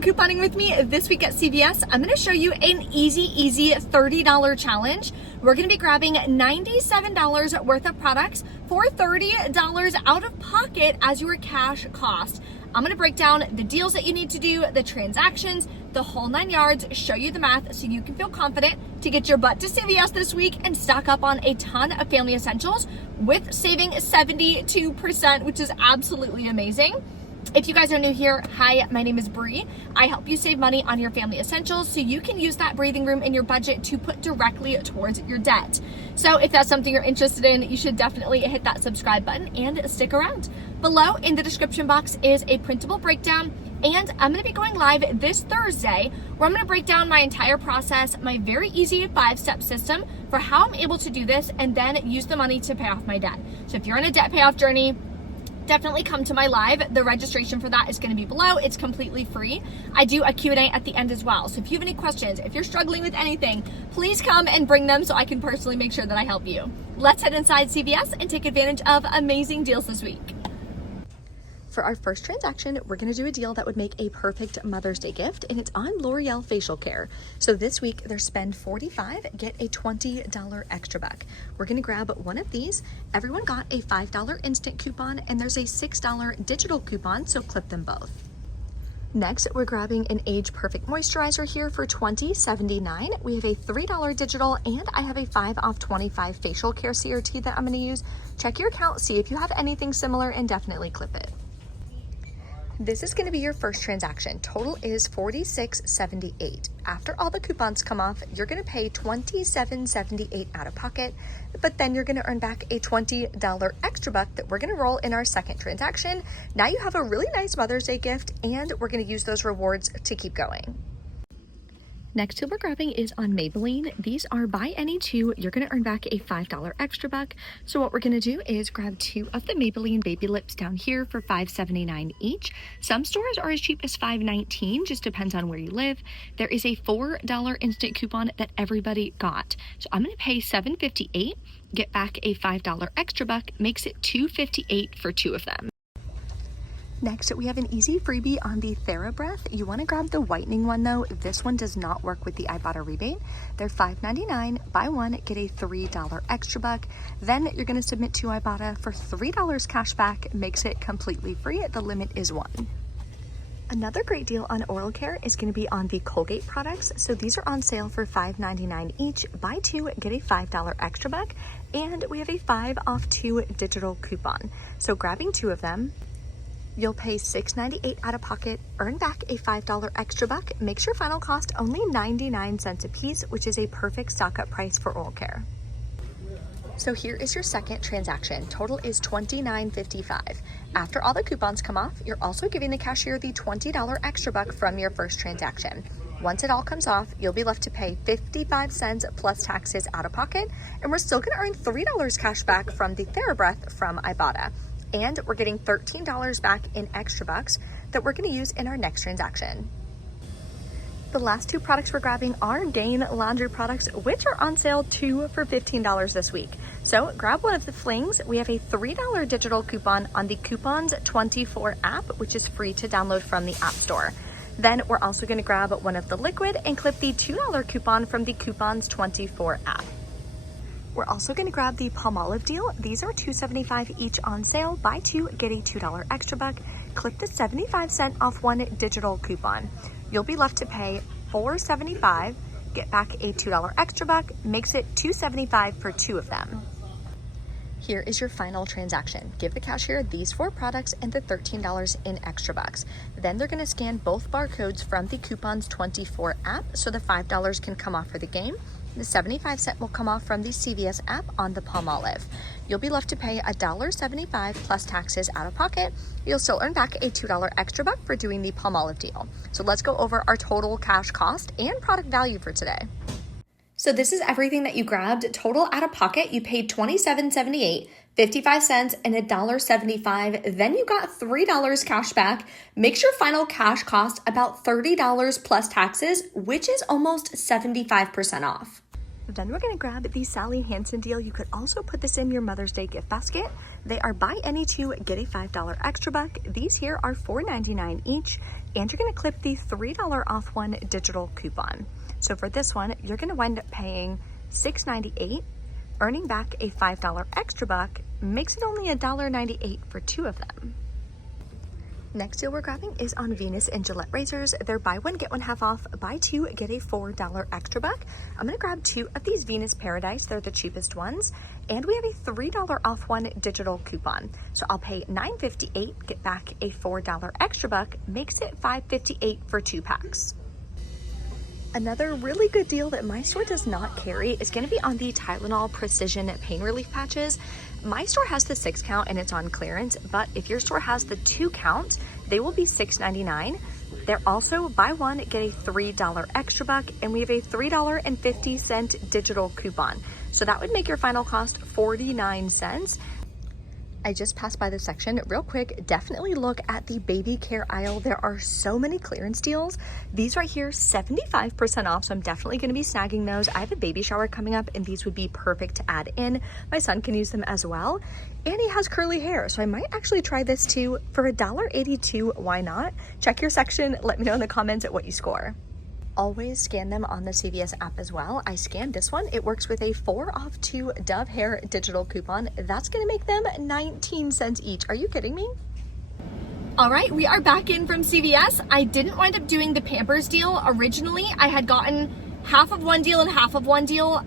come couponing with me this week at CVS. I'm going to show you an easy $30 challenge. We're going to be grabbing $97 worth of products for $30 out of pocket as your cash cost. I'm going to break down the deals that you need to do, the transactions, the whole 9 yards, show you the math so you can feel confident to get your butt to CVS this week and stock up on a ton of family essentials with saving 72%, which is absolutely amazing. If you guys are new here, hi, my name is Bree. I help you save money on your family essentials so you can use that breathing room in your budget to put directly towards your debt. So if that's something you're interested in, you should definitely hit that subscribe button and stick around. Below in the description box is a printable breakdown, and I'm going to be going live this Thursday where I'm going to break down my entire process, my very easy 5-step system for how I'm able to do this and then use the money to pay off my debt. So if you're in a debt payoff journey, definitely come to my live. The registration for that is going to be below. It's completely free. I do a Q&A at the end as well. So if you have any questions, if you're struggling with anything, please come and bring them so I can personally make sure that I help you. Let's head inside CVS and take advantage of amazing deals this week. For our first transaction, we're going to do a deal that would make a perfect Mother's Day gift, and it's on L'Oreal facial care. So this week, they're spend $45, get a $20 extra buck. We're going to grab one of these. Everyone got a $5 instant coupon, and there's a $6 digital coupon, so clip them both. Next, we're grabbing an Age Perfect Moisturizer here for $20.79. We have a $3 digital, and I have a 5 off 25 facial care CRT that I'm going to use. Check your account, see if you have anything similar, and definitely clip it. This is going to be your first transaction. Total is $46.78. After all the coupons come off, you're going to pay $27.78 out of pocket, but then you're going to earn back a $20 extra buck that we're going to roll in our second transaction. Now you have a really nice Mother's Day gift, and we're going to use those rewards to keep going. Next deal we're grabbing is on Maybelline. These are buy any two. You're going to earn back a $5 extra buck. So what we're going to do is grab 2 of the Maybelline Baby Lips down here for $5.79 each. Some stores are as cheap as $5.19, just depends on where you live. There is a $4 instant coupon that everybody got. So I'm going to pay $7.58, get back a $5 extra buck, makes it $2.58 for 2 of them. Next, we have an easy freebie on the TheraBreath. You want to grab the whitening one though. This one does not work with the Ibotta rebate. They're $5.99. Buy one, get a $3 extra buck. Then you're going to submit to Ibotta for $3 cash back. Makes it completely free. The limit is 1. Another great deal on oral care is going to be on the Colgate products. So these are on sale for $5.99 each. Buy 2, get a $5 extra buck. And we have a 5 off 2 digital coupon. So grabbing 2 of them, you'll pay $6.98 out of pocket, earn back a $5 extra buck, makes your final cost only 99 cents a piece, which is a perfect stock up price for oral care. So here is your second transaction. Total is $29.55. After all the coupons come off, you're also giving the cashier the $20 extra buck from your first transaction. Once it all comes off, you'll be left to pay 55 cents plus taxes out of pocket, and we're still gonna earn $3 cash back from the TheraBreath from Ibotta. And we're getting $13 back in extra bucks that we're going to use in our next transaction. The last 2 products we're grabbing are Gain laundry products, which are on sale 2 for $15 this week. So grab one of the flings. We have a $3 digital coupon on the Coupons 24 app, which is free to download from the App Store. Then we're also going to grab one of the liquid and clip the $2 coupon from the Coupons 24 app. We're also going to grab the Palmolive deal. These are $2.75 each on sale. Buy 2, get a $2 extra buck. Click the 75-cent off 1 digital coupon. You'll be left to pay $4.75, get back a $2 extra buck, makes it $2.75 for 2 of them. Here is your final transaction. Give the cashier these 4 products and the $13 in extra bucks. Then they're going to scan both barcodes from the Coupons 24 app so the $5 can come off for the game. The 75-cent will come off from the CVS app on the Palmolive. You'll be left to pay $1.75 plus taxes out of pocket. You'll still earn back a $2 extra buck for doing the Palmolive deal. So let's go over our total cash cost and product value for today. So this is everything that you grabbed. Total out of pocket, you paid $27.78, 55 cents, and $1.75. Then you got $3 cash back. Makes your final cash cost about $30 plus taxes, which is almost 75% off. Then we're gonna grab the Sally Hansen deal. You could also put this in your Mother's Day gift basket. They are buy any two, get a $5 extra buck. These here are $4.99 each, and you're gonna clip the $3 off one digital coupon. So for this one, you're gonna wind up paying $6.98, earning back a $5 extra buck, makes it only $1.98 for two of them. Next deal we're grabbing is on Venus and Gillette razors. They're buy one, get one half off, buy two, get a $4 extra buck. I'm gonna grab two of these Venus Paradise. They're the cheapest ones. And we have a $3 off one digital coupon. So I'll pay $9.58, get back a $4 extra buck, makes it $5.58 for two packs. Another really good deal that my store does not carry is going to be on the Tylenol Precision Pain Relief Patches. My store has the 6 count and it's on clearance, but if your store has the 2 count, they will be $6.99. They're also buy one, get a $3 extra buck, and we have a $3.50 digital coupon. So that would make your final cost 49 cents. I just passed by this section real quick. Definitely look at the baby care aisle. There are so many clearance deals. These right here, 75% off. So I'm definitely going to be snagging those. I have a baby shower coming up and these would be perfect to add in. My son can use them as well. And he has curly hair. So I might actually try this too for $1.82. Why not? Check your section. Let me know in the comments what you score. Always scan them on the CVS app as well. I scanned this one. It works with a 4 off 2 Dove hair digital coupon. That's gonna make them 19 cents each. Are you kidding me? All right, we are back in from CVS. I didn't wind up doing the Pampers deal. Originally, I had gotten half of one deal and half of one deal.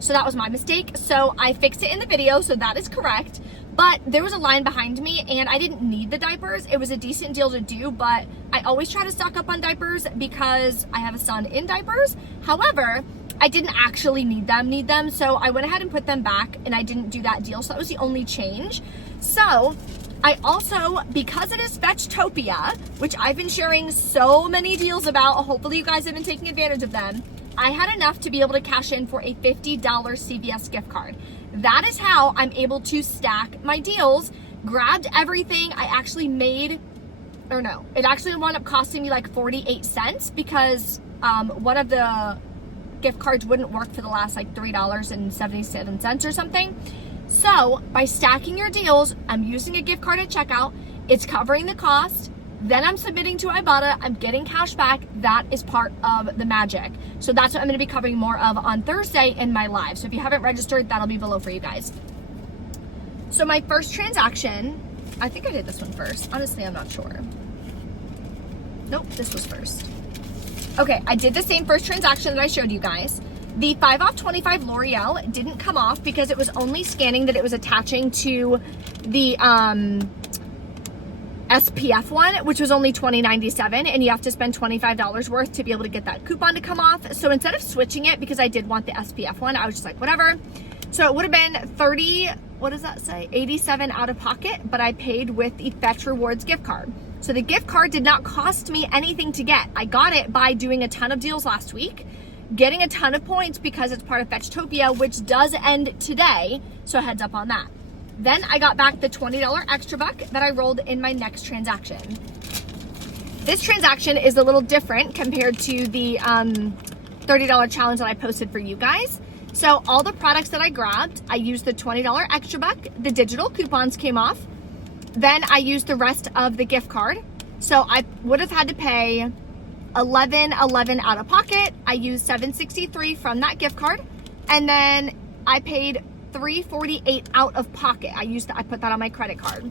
So that was my mistake. So I fixed it in the video, so that is correct. But there was a line behind me and I didn't need the diapers. It was a decent deal to do, but I always try to stock up on diapers because I have a son in diapers. However, I didn't actually need them. So I went ahead and put them back and I didn't do that deal. So that was the only change. So I also, because it is Fetchtopia, which I've been sharing so many deals about, hopefully you guys have been taking advantage of them, I had enough to be able to cash in for a $50 CVS gift card. That is how I'm able to stack my deals. Grabbed everything. I actually made, or no, it actually wound up costing me like 48 cents because one of the gift cards wouldn't work for the last like $3.77 or something. So by stacking your deals, I'm using a gift card at checkout. It's covering the cost. Then I'm submitting to Ibotta, I'm getting cash back. That is part of the magic. So that's what I'm gonna be covering more of on Thursday in my live. So if you haven't registered, that'll be below for you guys. So my first transaction, I think I did this one first. Honestly, I'm not sure. Nope, this was first. Okay, I did the same first transaction that I showed you guys. The 5 off 25 L'Oreal didn't come off because it was only scanning that it was attaching to the, SPF one, which was only $20.97, and you have to spend $25 worth to be able to get that coupon to come off. So instead of switching it, because I did want the SPF one, I was just like, whatever. So it would have been 30, what does that say? 87 out of pocket, but I paid with the Fetch Rewards gift card. So the gift card did not cost me anything to get. I got it by doing a ton of deals last week, getting a ton of points because it's part of Fetchtopia, which does end today. So heads up on that. Then I got back the $20 extra buck that I rolled in my next transaction. This transaction is a little different compared to the $30 challenge that I posted for you guys. So all the products that I grabbed, I used the $20 extra buck. The digital coupons came off. Then I used the rest of the gift card. So I would have had to pay $11.11 out of pocket. I used $7.63 from that gift card. And then I paid $3.48 out of pocket. I put that on my credit card.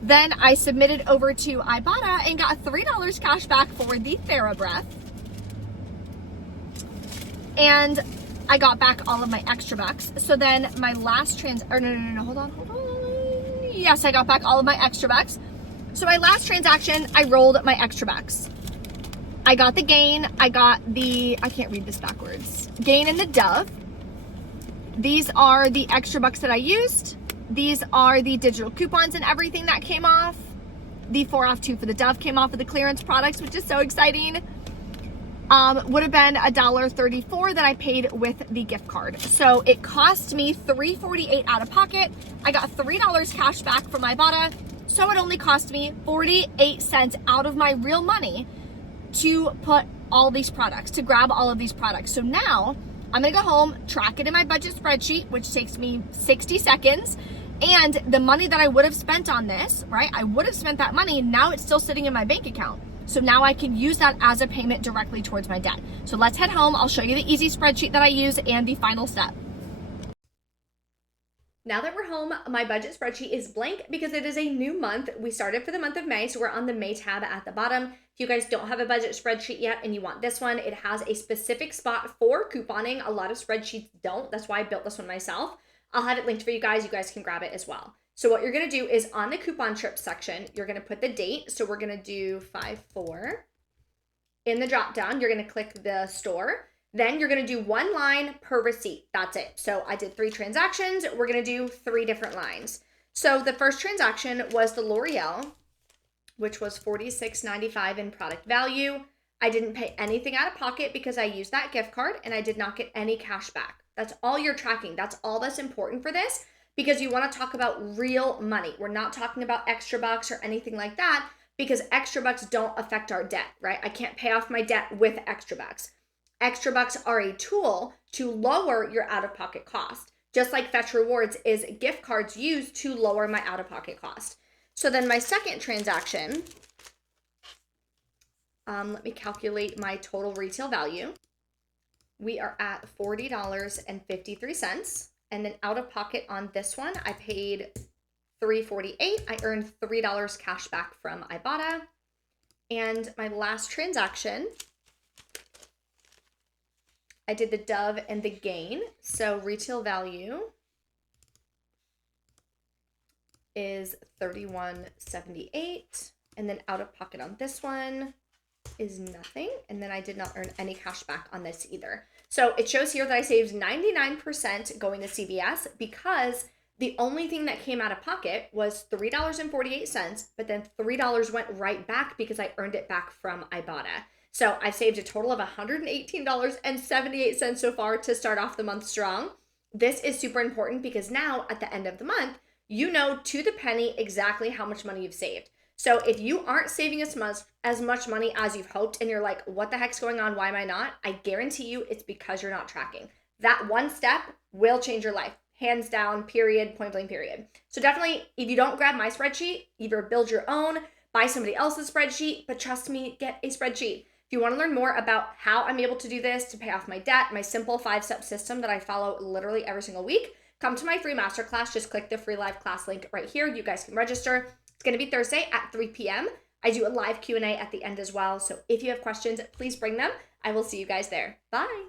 Then I submitted over to Ibotta and got $3 cash back for the TheraBreath. And I got back all of my extra bucks. So then my last hold on. Yes, I got back all of my extra bucks. So my last transaction, I rolled my extra bucks. I got the Gain. I got the, I can't read this backwards. Gain and the Dove. These are the extra bucks that I used. These are the digital coupons and everything that came off. The 4 off 2 for the Dove came off of the clearance products, which is so exciting. Would have been $1.34 that I paid with the gift card. So it cost me $3.48 out of pocket. I got $3 cash back from Ibotta. So it only cost me 48 cents out of my real money to put all these products, to grab all of these products. So now I'm gonna go home, track it in my budget spreadsheet, which takes me 60 seconds. And the money that I would have spent on this, right? I would have spent that money. Now it's still sitting in my bank account. So now I can use that as a payment directly towards my debt. So let's head home. I'll show you the easy spreadsheet that I use and the final step. Now that we're home, my budget spreadsheet is blank because it is a new month. We started for the month of May, so we're on the May tab at the bottom. If you guys don't have a budget spreadsheet yet and you want this one, it has a specific spot for couponing. A lot of spreadsheets don't. That's why I built this one myself. I'll have it linked for you guys. You guys can grab it as well. So what you're going to do is on the coupon trip section, you're going to put the date. So we're going to do 5/4. In the drop down, you're going to click the store. Then you're going to do one line per receipt. That's it. So I did 3 transactions. We're going to do 3 different lines. So the first transaction was the L'Oreal, which was $46.95 in product value. I didn't pay anything out of pocket because I used that gift card and I did not get any cash back. That's all you're tracking. That's all that's important for this because you want to talk about real money. We're not talking about extra bucks or anything like that because extra bucks don't affect our debt, right? I can't pay off my debt with extra bucks. Extra bucks are a tool to lower your out-of-pocket cost. Just like Fetch Rewards is gift cards used to lower my out-of-pocket cost. So then my second transaction, let me calculate my total retail value. We are at $40.53. And then out of pocket on this one, I paid $3.48. I earned $3 cash back from Ibotta. And my last transaction, I did the Dove and the Gain. So retail value is $31.78. And then out of pocket on this one is nothing. And then I did not earn any cash back on this either. So it shows here that I saved 99% going to CVS because the only thing that came out of pocket was $3.48, but then $3 went right back because I earned it back from Ibotta. So I've saved a total of $118.78 so far to start off the month strong. This is super important because now at the end of the month, you know to the penny exactly how much money you've saved. So if you aren't saving as much money as you've hoped and you're like, what the heck's going on? Why am I not? I guarantee you it's because you're not tracking. That one step will change your life. Hands down, period, point blank, period. So definitely, if you don't grab my spreadsheet, either build your own, buy somebody else's spreadsheet, but trust me, get a spreadsheet. If you want to learn more about how I'm able to do this to pay off my debt, my simple 5-step system that I follow literally every single week, come to my free masterclass. Just click the free live class link right here. You guys can register. It's going to be Thursday at 3 p.m. I do a live Q&A at the end as well. So if you have questions, please bring them. I will see you guys there. Bye.